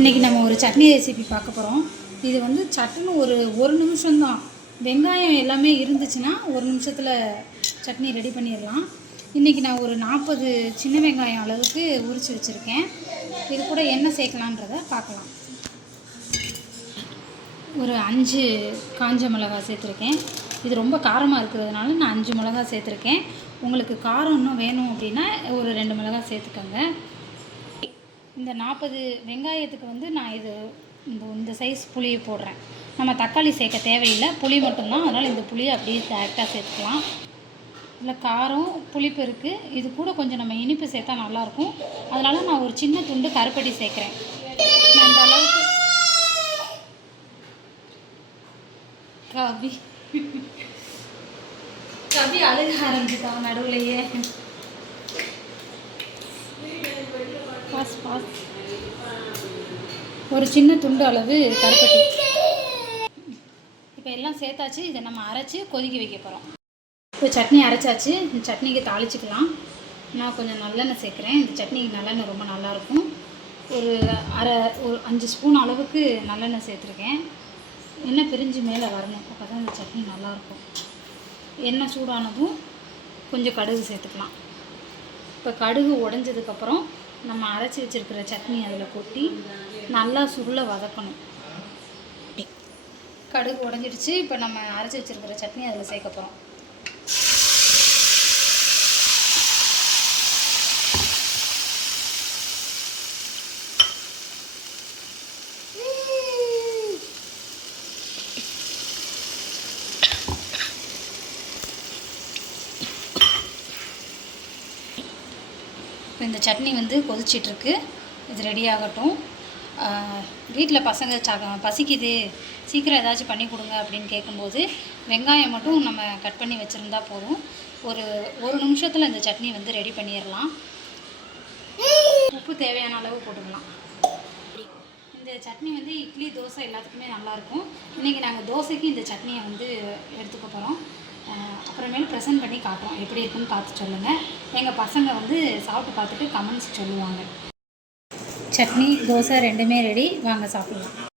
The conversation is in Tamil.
இன்றைக்கி நம்ம ஒரு சட்னி ரெசிபி பார்க்க போகிறோம். இது வந்து சட்டுன்னு ஒரு நிமிஷம்தான். வெங்காயம் எல்லாமே இருந்துச்சுன்னா ஒரு நிமிஷத்தில் சட்னி ரெடி பண்ணிடலாம். இன்றைக்கி நான் ஒரு 40 சின்ன வெங்காயம் அளவுக்கு உரித்து வச்சுருக்கேன். இது கூட என்ன சேர்க்கலான்றதை பார்க்கலாம். ஒரு 5 காஞ்ச மிளகாய் சேர்த்துருக்கேன். இது ரொம்ப காரமாக இருக்கிறதுனால நான் 5 மிளகாய் சேர்த்துருக்கேன். உங்களுக்கு காரம் இன்னும் வேணும் அப்படின்னா ஒரு 2 மிளகாய் சேர்த்துக்கோங்க. இந்த 40 வெங்காயத்துக்கு வந்து நான் இந்த சைஸ் புளியை போடுறேன். நம்ம தக்காளி சேர்க்க தேவையில்லை, புளி மட்டும்தான். அதனால் இந்த புளியை அப்படியே டேரெக்டாக சேர்த்துக்கலாம். இதில் காரம் புளிப்பு இருக்குது. இது கூட கொஞ்சம் நம்ம இனிப்பு சேர்த்தா நல்லாயிருக்கும். அதனால் நான் ஒரு சின்ன துண்டு கருப்பட்டி சேர்க்குறேன். நான் இந்த அளவுக்கு கவி அழுக ஆரம்பிச்சுட்டான் நடுவுலையே. ஒரு சின்ன துண்டு அளவு கருப்பட்டி. இப்போ எல்லாம் சேர்த்தாச்சு. இதை நம்ம அரைச்சி கொதிக்க வைக்க போகிறோம். இப்போ சட்னி அரைச்சாச்சு. இந்த சட்னிக்கு தாளிச்சிக்கலாம். நான் கொஞ்சம் நல்லெண்ணெய் சேர்க்குறேன். இந்த சட்னிக்கு நல்லெண்ணெய் ரொம்ப நல்லாயிருக்கும். ஒரு 5 ஸ்பூன் அளவுக்கு நல்லெண்ணெய் சேர்த்துருக்கேன். எண்ணெய் பிரிஞ்சு மேலே வரணும், அப்போ தான் இந்த சட்னி நல்லாயிருக்கும். எண்ணெய் சூடானதும் கொஞ்சம் கடுகு சேர்த்துக்கலாம். இப்போ கடுகு உடஞ்சதுக்கப்புறம் நம்ம அரைச்சி வச்சுருக்கிற சட்னி அதில் கொட்டி நல்லா சுருள வதக்கணும். கடுகு உடஞ்சிடுச்சு. இப்போ நம்ம அரைச்சி வச்சுருக்கிற சட்னி அதில் சேர்க்க போகிறோம். இப்போ இந்த சட்னி வந்து கொதிச்சிட்ருக்கு. இது ரெடி ஆகட்டும். வீட்டில் பசங்க பசிக்குது, சீக்கிரம் ஏதாச்சும் பண்ணி கொடுங்க அப்படின்னு கேட்கும்போது வெங்காயம் மட்டும் நம்ம கட் பண்ணி வச்சுருந்தா போதும். ஒரு நிமிஷத்தில் இந்த சட்னி வந்து ரெடி பண்ணிடலாம். உப்பு தேவையான அளவு போட்டுக்கலாம். இந்த சட்னி வந்து இட்லி தோசை எல்லாத்துக்குமே நல்லாயிருக்கும். இன்றைக்கி நாங்கள் தோசைக்கு இந்த சட்னியை வந்து எடுத்துக்க போகிறோம். அப்புறமேல் ப்ரெசென்ட் பண்ணி காட்டுறோம். எப்படி இருக்குன்னு பார்த்து சொல்லுங்கள். எங்கள் பசங்க வந்து சாப்பிட்டு பார்த்துட்டு கமெண்ட்ஸ் சொல்லுவாங்க. சட்னி தோசை ரெண்டுமே ரெடி. வாங்க சாப்பிட்லாம்.